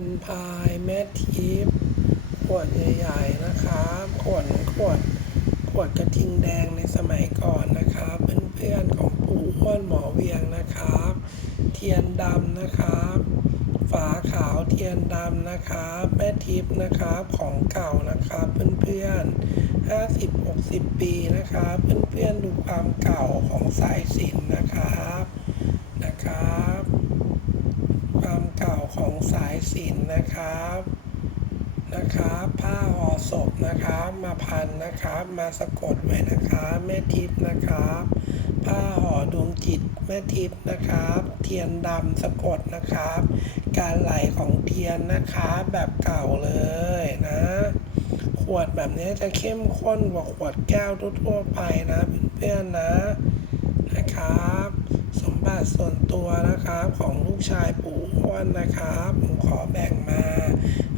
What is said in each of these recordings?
วันพายแม่ทิพย์ขวดใหญ่ๆนะครับขวดขวดขวดกระทิงแดงในสมัยก่อนนะครับเพื่อนๆของปู่อ้วนหมอเวียงนะครับ เทียนดำนะครับ ฝาขาวเทียนดำนะครับแม่ทิพย์นะครับของเก่านะครับเพื่อนๆ50 60 ปีนะครับเพื่อนๆดูความเก่าของสายสินนะครับนะครับ ของสายสินนะครับนะครับผ้าห่อศพนะครับมาพันนะครับมาสะกดไว้นะครับแม่ทิพย์นะครับผ้าห่อดวงจิตแม่ทิพย์นะครับ เทียนดำสะกดนะครับ การไหลของเทียนนะครับแบบเก่าเลยนะ ขวดแบบนี้จะเข้มข้นกว่าขวดแก้วทั่วๆไปนะเพื่อนๆนะนะครับ สมบัติส่วนตัวนะครับของลูกชายปู่อ้วนนะครับ ผมขอแบ่งมา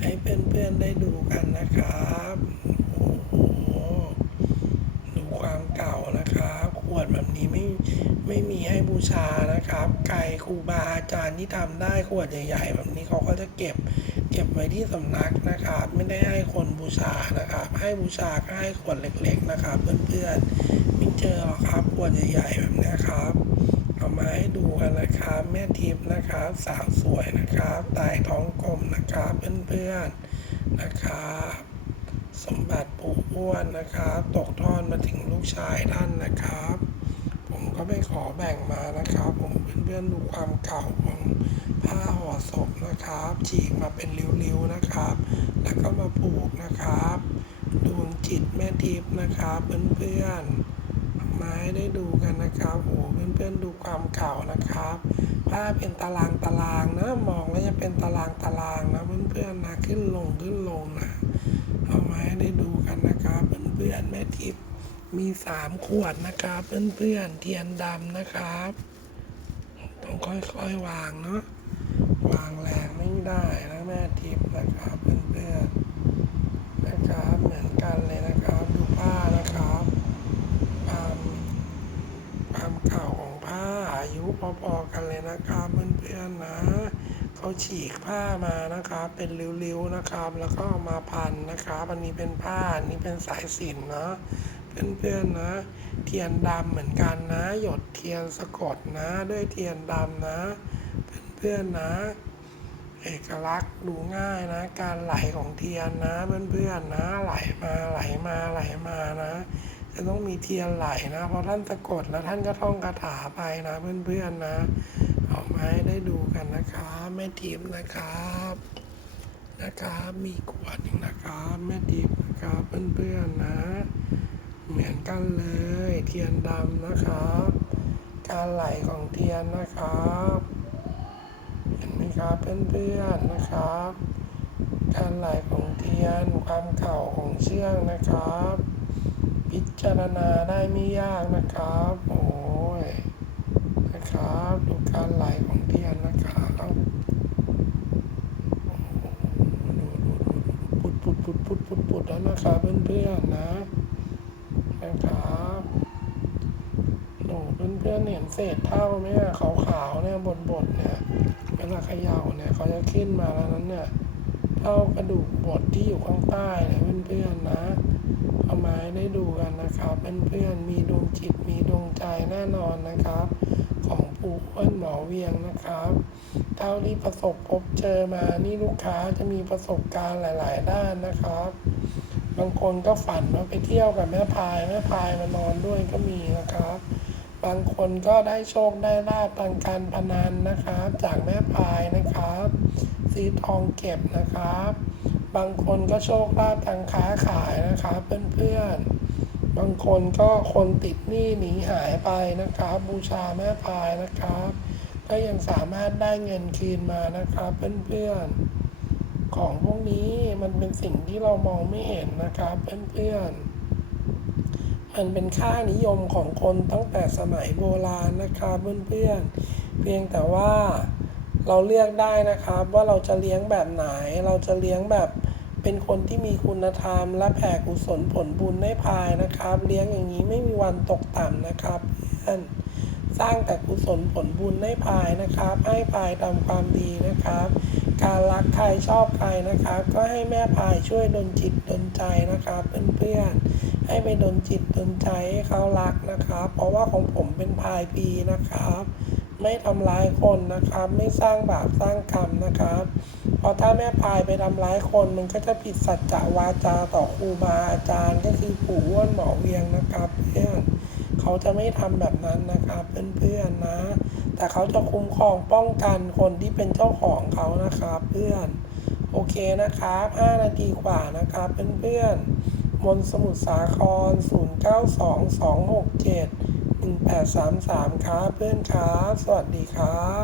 ให้เพื่อนๆได้ดูกันนะครับโอ้โหดูความเก่านะครับขวดแบบนี้ไม่ไม่มีให้บูชานะครับ ไก่ครูบาอาจารย์ที่ทำได้ขวดใหญ่ๆแบบนี้เขาก็จะเก็บเก็บไว้ที่สำนักนะครับ ไม่ได้ให้คนบูชานะครับ ให้บูชาก็ให้ขวดเล็ก ๆ นะครับ เพื่อนๆไม่เจอหรอกครับขวดใหญ่ๆแบบนี้ครับ มาให้ดูกันนะครับ แม่ทิพย์นะครับ สาวสวยนะครับตายท้องกลมนะครับ เพื่อนๆนะครับ สมบัติปู่อ้วนนะครับ ตกทอดมาถึงลูกชายท่านนะครับ ผมก็ไม่ขอแบ่งมานะครับ ผมเพื่อนๆดูความเก่าของผ้าห่อศพนะครับ ฉีกมาเป็นริ้วๆนะครับ แล้วก็มาผูกนะครับดวงจิตแม่ทิพย์นะครับเพื่อนๆ มาให้ได้ดูกันนะครับโอ้โหเพื่อนๆดูความเก่านะครับผ้าเป็นตารางตารางนะมองแล้วจะเป็นตารางตารางนะเพื่อนๆนะขึ้นลงขึ้นลงนะเอามาให้ได้ดูกันนะครับเพื่อนๆแม่ทิพย์มีสามขวดนะครับเพื่อนๆเทียนดำนะครับต้องค่อยๆวางเนาะวางแรงไม่ได้นะแม่ทิพย์นะครับเพื่อนๆนะครับเหมือนกันเลยนะครับดูผ้านะครับ ความความเก่าของผ้าอายุ พอๆกันเลยนะครับเพื่อนๆนะเขาฉีกผ้ามานะครับ เป็นริ้วๆนะครับ แล้วก็มาพันนะครับอันนี้เป็นผ้าอันนี้เป็นสายสิญจนเนาะเพื่อนๆนะ เทียนดำเหมือนกันนะ หยดเทียนสะกดนะ ด้วยเทียนดำนะเพื่อนๆนะ เอกลักษณ์ดูง่ายนะ การไหลของเทียนนะเพื่อนๆนะ ไหลมาไหลมาไหลมานะ จะต้องมีเทียนไหลนะเพราะท่านสะกดแล้วท่านก็ท่องคาถาไปนะเพื่อนๆนะเอามาให้ได้ดูกันนะครับแม่ทิพย์นะครับนะครับมีขวดหนึ่งนะครับแม่ทิพย์นะครับเพื่อนๆนะ เหมือนกันเลย เทียนดำนะครับ การไหลของเทียนนะครับเห็นไหมครับเพื่อนๆนะครับ การไหลของเทียนความเก่าของเชือกนะครับ พิจารณาได้ไม่ยากนะครับโอ้ยนะครับดูการไหลของเทียนนะครับโอ้โหดูดูดูปุดปุดปุดปุดปุดปุดแล้วนะครับเพื่อนๆนะนะครับโอ้เพื่อนๆเห็นเศษเท่าไหมอะขาวๆเนี่ยบดๆเนี่ยเวลาเขย่าเนี่ยเขาจะขึ้นมาแล้วนั้นเนี่ยเท่ากระดูกบดที่อยู่ข้างใต้เนี่ยเพื่อนๆนะ เอามาให้ได้ดูกันนะครับเพื่อนๆมีดวงจิตมีดวงใจแน่นอนนะครับ ของปู่อ้วนหมอเวียงนะครับเท่าที่ประสบพบเจอมานี่ลูกค้าจะมีประสบการณ์หลาย ๆ ด้านนะครับ บางคนก็ฝันว่าไปเที่ยวกับแม่พายแม่พายมานอนด้วยก็มีนะครับ บางคนก็ได้โชคได้ลาบทางการพนันนะครับ จากแม่พายนะครับซื้อทองเก็บนะครับ บางคนก็โชคลาภทางค้าขายนะครับเพื่อนๆ บางคนก็คนติดหนี้หนีหายไปนะครับ บูชาแม่พายนะครับ ก็ยังสามารถได้เงินคืนมานะครับ เพื่อนๆ ของพวกนี้มันเป็นสิ่งที่เรามองไม่เห็นนะครับเพื่อนๆมันเป็นค่านิยมของคนตั้งแต่สมัยโบราณนะครับเพื่อนๆเพียงแต่ว่า เราเลือกได้นะครับ ว่าเราจะเลี้ยงแบบไหน เราจะเลี้ยงแบบเป็นคนที่มีคุณธรรม และแผ่กุศลผลบุญให้พายนะครับ เลี้ยงอย่างนี้ไม่มีวันตกต่ำนะครับเพื่อนสร้างแต่กุศลผลบุญให้พายนะครับ ให้พายทำความดีนะครับ การรักใครชอบใครนะครับ ก็ให้แม่พายช่วยดลจิตดลใจนะครับเพื่อนๆให้ไปดลจิตดลใจให้เขารักนะครับ เพราะว่าของผมเป็นพายปีนะครับ ไม่ทำร้ายคนนะครับ ไม่สร้างบาปสร้างกรรมนะครับ เพราะถ้าแม่พายไปทำร้ายคนมันก็จะผิดสัจจะวาจาต่อครูบาอาจารย์ ก็คือปู่อ้วนหมอเวียงนะครับเพื่อนเขาจะไม่ทำแบบนั้นนะครับเพื่อนๆนะ แต่เขาจะคุ้มครองป้องกันคนที่เป็นเจ้าของเขานะครับเพื่อนโอเคนะครับ 5 นาทีกว่านะครับเพื่อนๆมนต์สมุทรสาคร 1 8 3 3 ครับเพื่อนครับ สวัสดีครับ